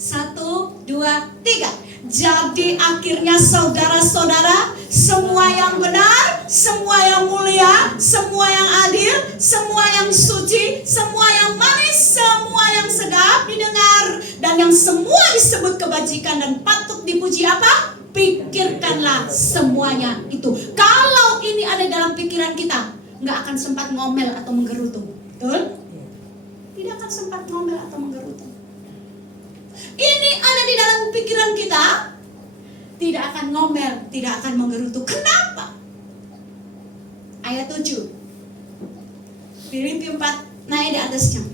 1, 2, 3. Jadi akhirnya saudara-saudara, semua yang benar, semua yang mulia, semua yang adil, semua yang suci, semua yang manis, semua yang sedap didengar, dan yang semua disebut kebajikan dan patut dipuji apa? Pikirkanlah semuanya itu. Kalau ini ada dalam pikiran kita, nggak akan sempat ngomel atau menggerutu. Betul? Tidak akan sempat ngomel atau menggerutu. Ini ada di dalam pikiran kita, tidak akan ngomel, tidak akan menggerutu. Kenapa? Ayat 7 Filipi 4, naik di atasnya.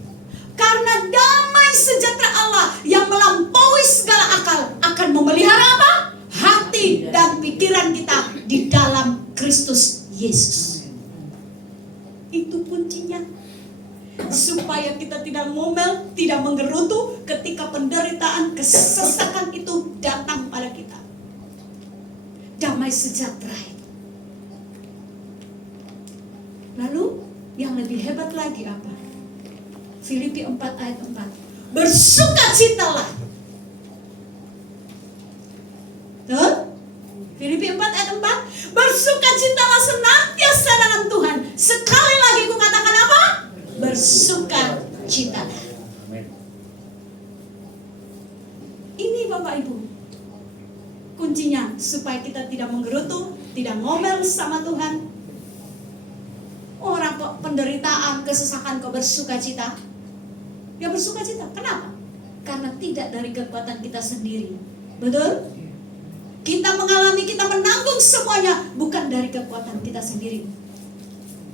Karena damai sejahtera Allah yang melampaui segala akal akan memelihara apa? Hati dan pikiran kita di dalam Kristus Yesus. Itu kuncinya. Supaya kita tidak ngomel, tidak menggerutu ketika penderitaan, kesesakan itu datang pada kita. Damai sejahtera itu. Lalu yang lebih hebat lagi apa? Filipi 4 ayat 4. Bersukacitalah. Tuh? Filipi 4 ayat 4. Bersukacitalah senantiasa dalam Tuhan. Sekali lagi aku katakan apa? Bersukacitalah. Ini Bapak Ibu, kuncinya supaya kita tidak menggerutu, tidak ngomel sama Tuhan. Orang penderitaan, kesesakan kau bersuka cita. Ya bersuka cita. Kenapa? Karena tidak dari kekuatan kita sendiri. Betul? Kita mengalami, kita menanggung semuanya bukan dari kekuatan kita sendiri.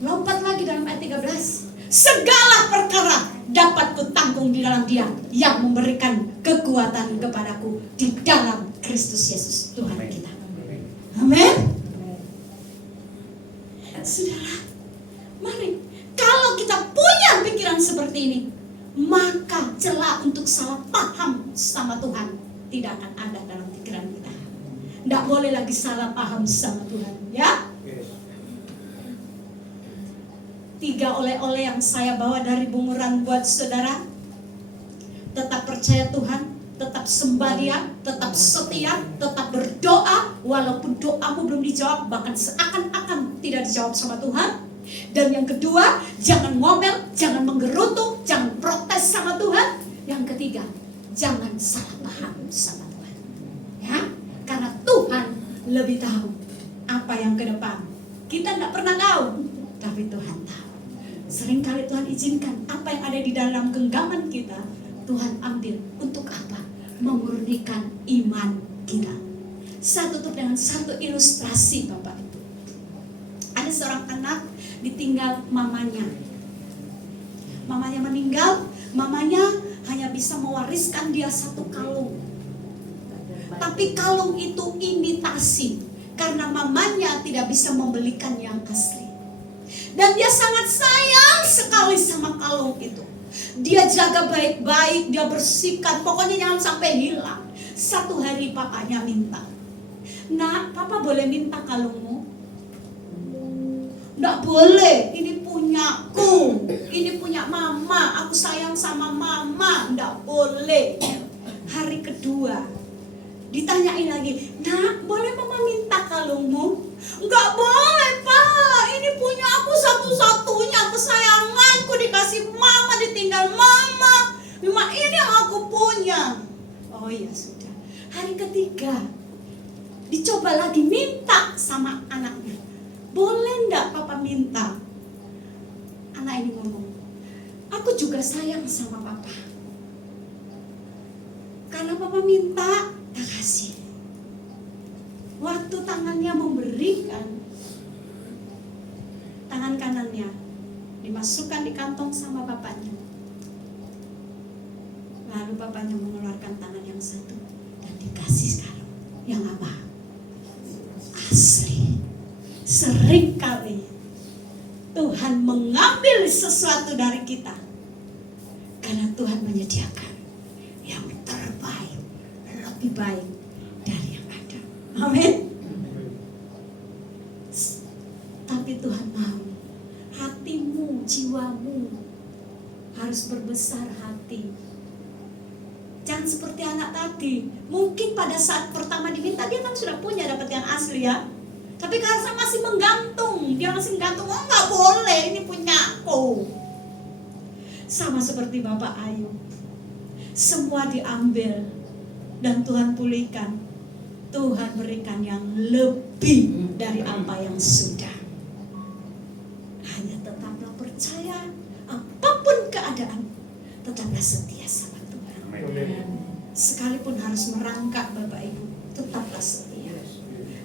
Lompat lagi dalam ayat 13. Segala perkara dapat kutanggung di dalam Dia yang memberikan kekuatan kepadaku di dalam Kristus Yesus Tuhan kita. Amin. Saudara, mari, kalau kita punya pikiran seperti ini, maka celah untuk salah paham sama Tuhan tidak akan ada dalam pikiran kita. Tidak boleh lagi salah paham sama Tuhan, ya. 3 oleh-oleh yang saya bawa dari bunguran buat saudara. Tetap percaya Tuhan, tetap sembah Dia, tetap setia, tetap berdoa walaupun doamu belum dijawab, bahkan seakan-akan tidak dijawab sama Tuhan. Dan yang kedua, jangan ngomel, jangan menggerutu, jangan protes sama Tuhan. Yang ketiga, jangan salah paham sama Tuhan, ya, karena Tuhan lebih tahu apa yang ke depan. Kita tidak pernah tahu, tapi Tuhan tahu. Seringkali Tuhan izinkan apa yang ada di dalam genggaman kita, Tuhan ambil untuk apa? Memurnikan iman kita. Saya tutup dengan satu ilustrasi, Bapak Ibu. Ada seorang anak ditinggal mamanya. Mamanya meninggal, mamanya hanya bisa mewariskan dia 1 kalung. Tapi kalung itu imitasi, karena mamanya tidak bisa membelikan yang asli. Dan dia sangat sayang sekali sama kalung itu. Dia jaga baik-baik, dia bersihkan, pokoknya jangan sampai hilang. Satu hari papanya minta, "Nak, papa boleh minta kalungmu?" "Nggak boleh, ini punyaku, ini punya mama, aku sayang sama mama, nggak boleh." Hari kedua ditanyain lagi, "Nak, boleh mama minta kalungmu?" "Nggak boleh, Pak, ini punya aku satu-satunya, kesayanganku, dikasih mama, ditinggal mama, cuma ini yang aku punya." Oh ya sudah. Hari ketiga dicoba lagi minta sama anaknya, "Boleh enggak papa minta?" Anak ini ngomong, "Aku juga sayang sama papa, karena papa minta, tak kasih." Waktu tangannya memberikan, tangan kanannya dimasukkan di kantong sama bapaknya. Lalu bapaknya mengeluarkan tangan yang satu dan dikasih kalung yang apa? Asli. Seringkali Tuhan mengambil sesuatu dari kita karena Tuhan menyediakan yang terbaik, lebih baik dari yang ada. Amin. Tapi Tuhan mau hatimu, jiwamu harus berbesar hati. Jangan seperti anak tadi. Mungkin pada saat pertama diminta, dia kan sudah punya, dapat yang asli, ya. Tapi karena masih menggantung, dia masih menggantung, "Oh nggak boleh, ini punyaku." Sama seperti Bapak Ayub, semua diambil dan Tuhan pulihkan. Tuhan berikan yang lebih dari apa yang sudah. Hanya tetaplah percaya, apapun keadaan, tetaplah setia sama Tuhan. Sekalipun harus merangkak, Bapak Ibu, tetaplah setia.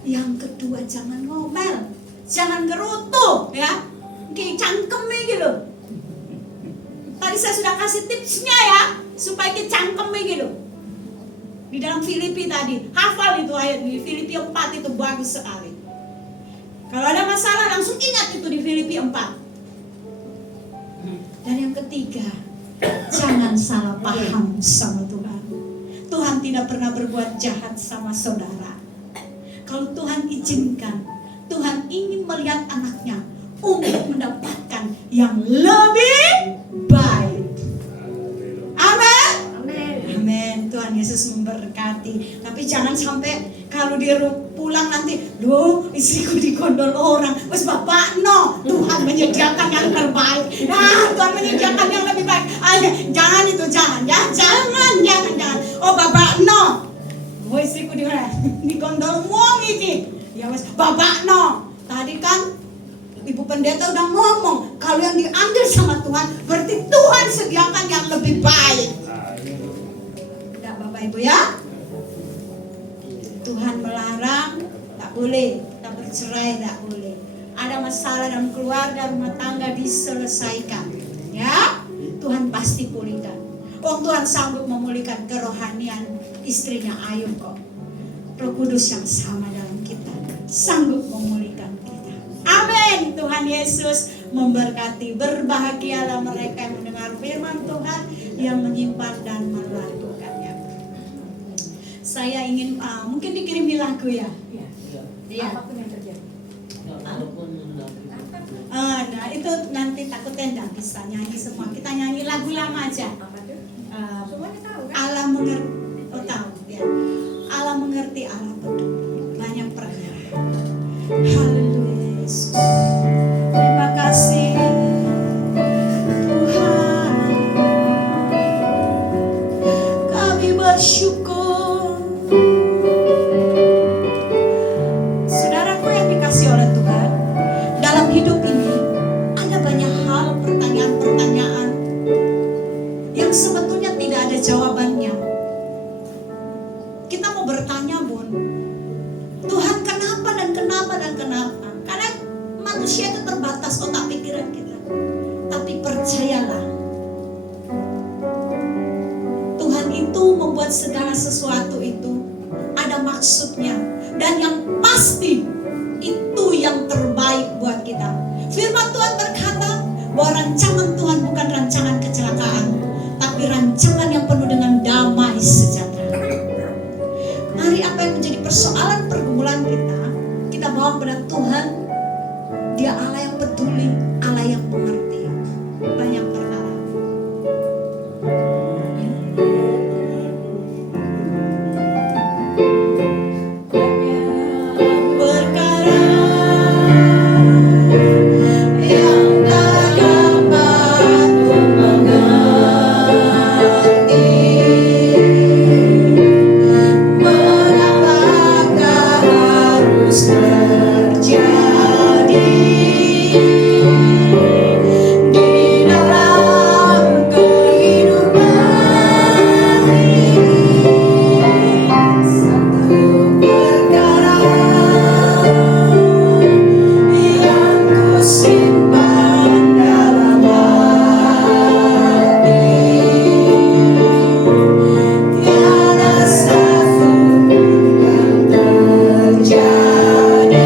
Yang kedua, jangan ngomel, jangan gerutu, ya, kayak cangkeme gitu. Tadi saya sudah kasih tipsnya, ya, supaya kita cangkeme gitu. Di dalam Filipi tadi, hafal itu ayat di Filipi 4 itu bagus sekali. Kalau ada masalah langsung ingat itu di Filipi 4. Dan yang ketiga, jangan salah paham sama Tuhan. Tuhan tidak pernah berbuat jahat sama saudara. Kalau Tuhan izinkan, Tuhan ingin melihat anaknya untuk mendapatkan yang lebih baik. Amin. Amin. Tuhan Yesus memberkati. Tapi jangan sampai kalau dia pulang nanti, "Duh, istriku digondol orang." Wes bapak, no, Tuhan menyediakan yang terbaik. Nah, Tuhan menyediakan yang lebih baik. Ayo, jangan itu, jangan, ya, jangan. Oh bapak, no. Oh istriku di mana? digondol wong iki. Ya wes babakno. Tadi kan Ibu Pendeta udah ngomong, kalau yang diambil sama Tuhan berarti Tuhan sediakan yang lebih baik. Tidak Bapak Ibu ya? Tuhan melarang, tak boleh. Kita bercerai, tak boleh. Ada masalah dalam keluarga, rumah tangga diselesaikan. Ya, Tuhan pasti pulihkan. Tuhan sanggup memulihkan kerohanian istrinya Ayub kok. Roh Kudus yang sama dalam kita sanggup memulihkan kita. Amin. Tuhan Yesus memberkati. Berbahagialah mereka yang mendengar firman Tuhan, yang menyimpan dan melakukannya. Saya ingin mungkin dikirimi lagu ya. Iya. Apapun yang terjadi. Nah itu nanti takutnya tidak bisa nyanyi semua. Kita nyanyi lagu lama aja. Apa tuh? Semuanya tahu kan? Allah mengerti. Oh tahu ya. Allah mengerti, Allah peduli. Banyak perkara. Haleluya Yesus. Terima kasih Tuhan. Kami bersyukur. Saudaraku yang dikasih oleh Tuhan, dalam hidup ini ada banyak hal, pertanyaan-pertanyaan yang sebetulnya tidak ada jawabannya. Kita mau bertanya Bun, Tuhan kenapa dan kenapa dan kenapa? Karena manusia itu terbatas otak pikiran kita. Tapi percayalah, Tuhan itu membuat segala sesuatu itu ada maksudnya. Dan yang pasti itu yang terbaik buat kita. Firman Tuhan berkata bahwa rancangan Tuhan bukan rancangan kecelakaan, tapi rancangan yang penuh dengan damai sejahtera. Mari apa yang menjadi persoalan pergumulan kita bawa kepada Tuhan. Dia Allah yang peduli, Allah yang mengerti. Banyak perkara. Perkara yang tak dapat mengerti. Mengapakah harus terjadi di dalam kehidupan ini? Satu perkara yang kusimpan dalam hati, tiada satu yang terjadi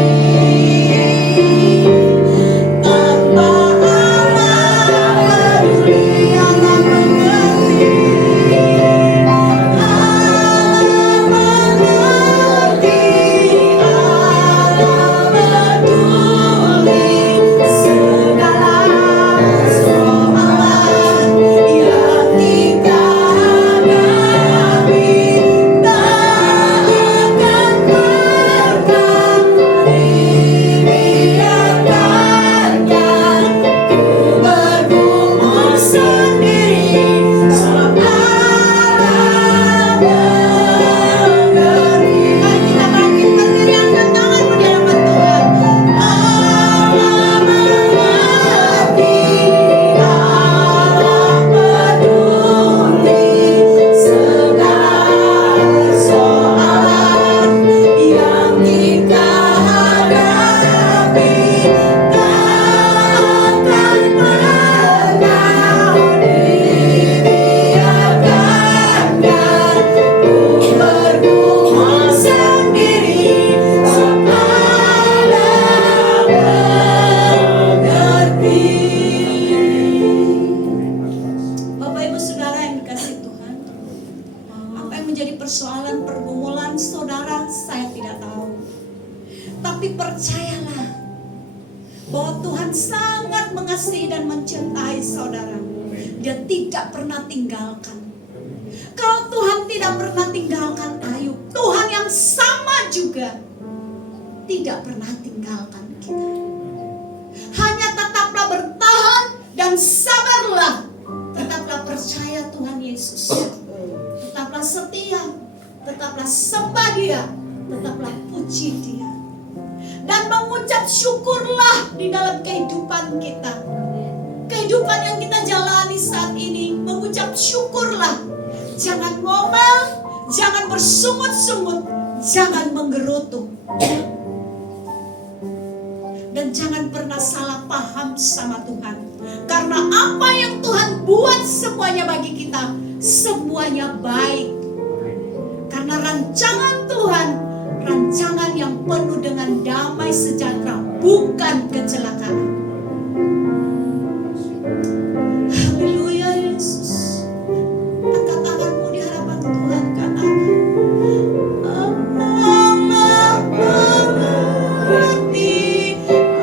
tanpa Allah peduli, Allah mengerti, Allah mengerti, Allah peduli segala soalan yang kita hadapi. Tak akan pernah dibiarkannya ku bergumul sendiri, sebab Allah mengerti. Mari kita bangkit berdiri, angkat tanganmu di hadapan Tuhan. Allah mengerti, Allah peduli segala soalan yang kita hadapi. Tak akan pernah dibiarkannya ku bergumul sendiri, sebab Allah mengerti. Bapak Ibu Saudara yang dikasihi Tuhan, apa yang menjadi persoalan pergumulan saudara saya tidak tahu. Tapi percayalah bahwa Tuhan sangat mengasihi dan mencintai saudara. Dia tidak pernah tinggalkan. Kalau Tuhan tidak pernah tinggalkan Ayub, Tuhan yang sama juga tidak pernah tinggalkan kita. Hanya tetaplah bertahan dan sabarlah. Tetaplah percaya Tuhan Yesus. Tetaplah setia. Tetaplah sembah Dia. tetaplah puji Dia. Dan mengucap syukurlah di dalam kehidupan kita. Kehidupan yang kita jalani saat ini, mengucap syukurlah. Jangan ngomel, jangan bersungut-sungut, jangan menggerutu. Dan jangan pernah salah paham sama Tuhan. Karena apa yang Tuhan buat semuanya bagi kita, semuanya baik. Karena rancangan Tuhan, rancangan yang penuh dengan damai sejahtera, bukan kecelakaan. Haleluya Yesus. Angkat tanganmu di hadapan Tuhan, katakan, Allah mengerti,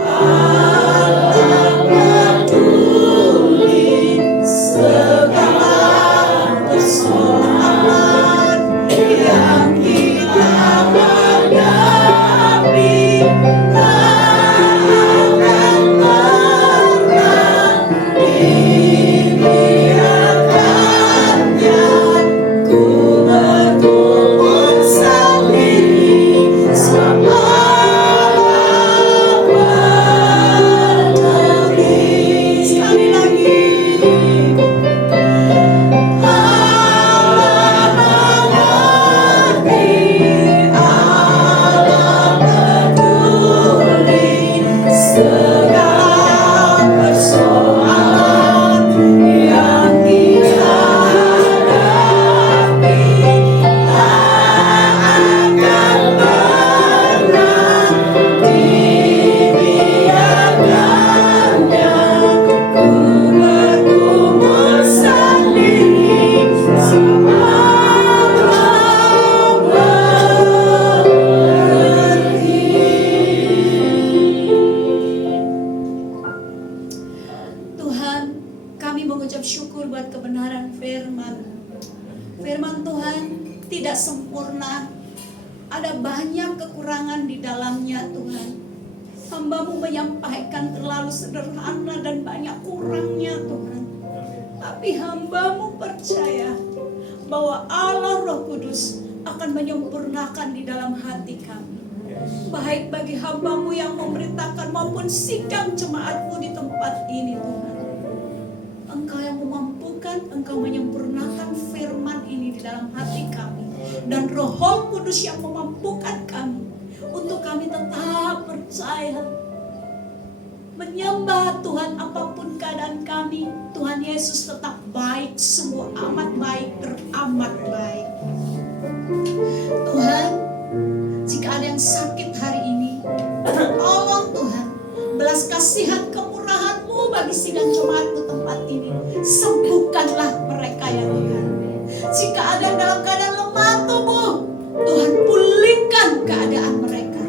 Allah peduli segala persoalan yang kita hadapi. Tak akan pernah dibiarkannya. Ku bergumul sendiri selama berdiri. Sekali lagi. Allah mengerti, Allah peduli segala persoalan yang kita hadapi. Tak akan pernah dibiarkannya. Ku bergumul sendiri sama Tuhan, kami mengucap syukur buat kebenaran firman. Firman Tuhan tidak sempurna. Ada banyak kekurangan di dalamnya Tuhan. Hamba-Mu menyampaikan terlalu sederhana dan banyak kurangnya Tuhan. Tapi hamba-Mu percaya bahwa Allah Roh Kudus akan menyempurnakan di dalam hati kami. Baik bagi hamba-Mu yang memberitakan maupun sidang jemaat-Mu di tempat ini Tuhan. Engkau yang memampukan, Engkau menyempurnakan firman ini di dalam hati kami. Dan Roh Kudus yang memampukan kami untuk kami tetap percaya, menyembah Tuhan apapun keadaan kami. Tuhan Yesus tetap baik, sungguh amat baik, teramat baik. Tuhan, jika ada yang sakit hari ini, tolong Tuhan, belas kasihan kemurahan-Mu bagi sidang jemaat-Mu tempat ini. Sembuhkanlah mereka ya Tuhan. Jika ada yang dalam keadaan lemah tubuh, Tuhan pulihkan keadaan mereka.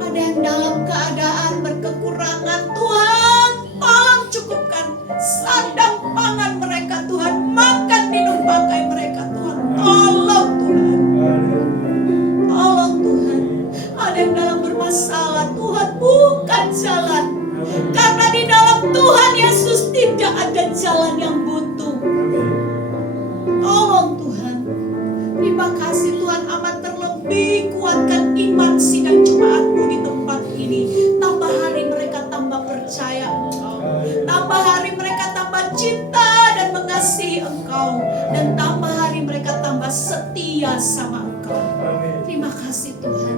Ada yang dalam keadaan berkekurangan, Tuhan tolong cukupkan sandang pangan mereka Tuhan, makan minum pakai mereka Tuhan. Tolong Tuhan, tolong Tuhan. Ada yang dalam bermasalah, Tuhan bukan jalan. Karena di dalam Tuhan Yesus tidak ada jalan yang buntu. Tolong Tuhan. Terima kasih Tuhan, amat terlebih kuatkan iman sidang jemaat-Mu di tempat ini. Tambah hari mereka tambah percaya Engkau. Tambah hari mereka tambah cinta dan mengasihi Engkau. Dan tambah hari mereka tambah setia sama Engkau. Terima kasih Tuhan.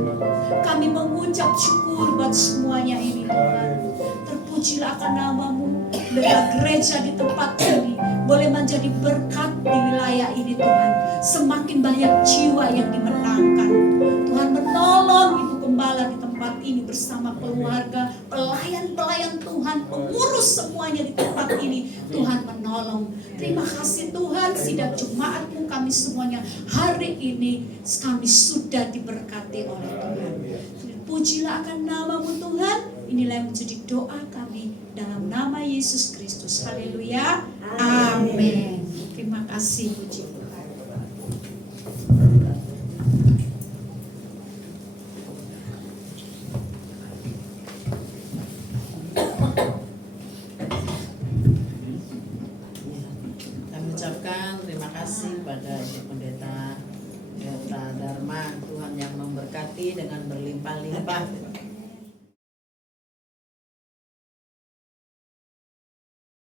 Kami mengucap syukur buat semuanya ini Tuhan. Terpujilah akan nama-Mu. Biarlah gereja di tempat ini boleh menjadi berkat di wilayah ini Tuhan. Semakin banyak jiwa yang dimenangkan. Tuhan menolong Ibu Gembala di tempat ini bersama keluarga, pelayan-pelayan Tuhan, pengurus semuanya di tempat ini. Tuhan menolong. Terima kasih Tuhan, sidang jemaat-Mu kami semuanya hari ini kami sudah diberkati oleh Tuhan. Pujilah akan nama-Mu Tuhan. Inilah yang menjadi doa kami dalam nama Yesus Kristus. Haleluya. Amin. Terima kasih puji Tuhan. Kami ucapkan terima kasih pada Ibu Pendeta Ya, Dharma, Tuhan yang memberkati dengan berlimpah-limpah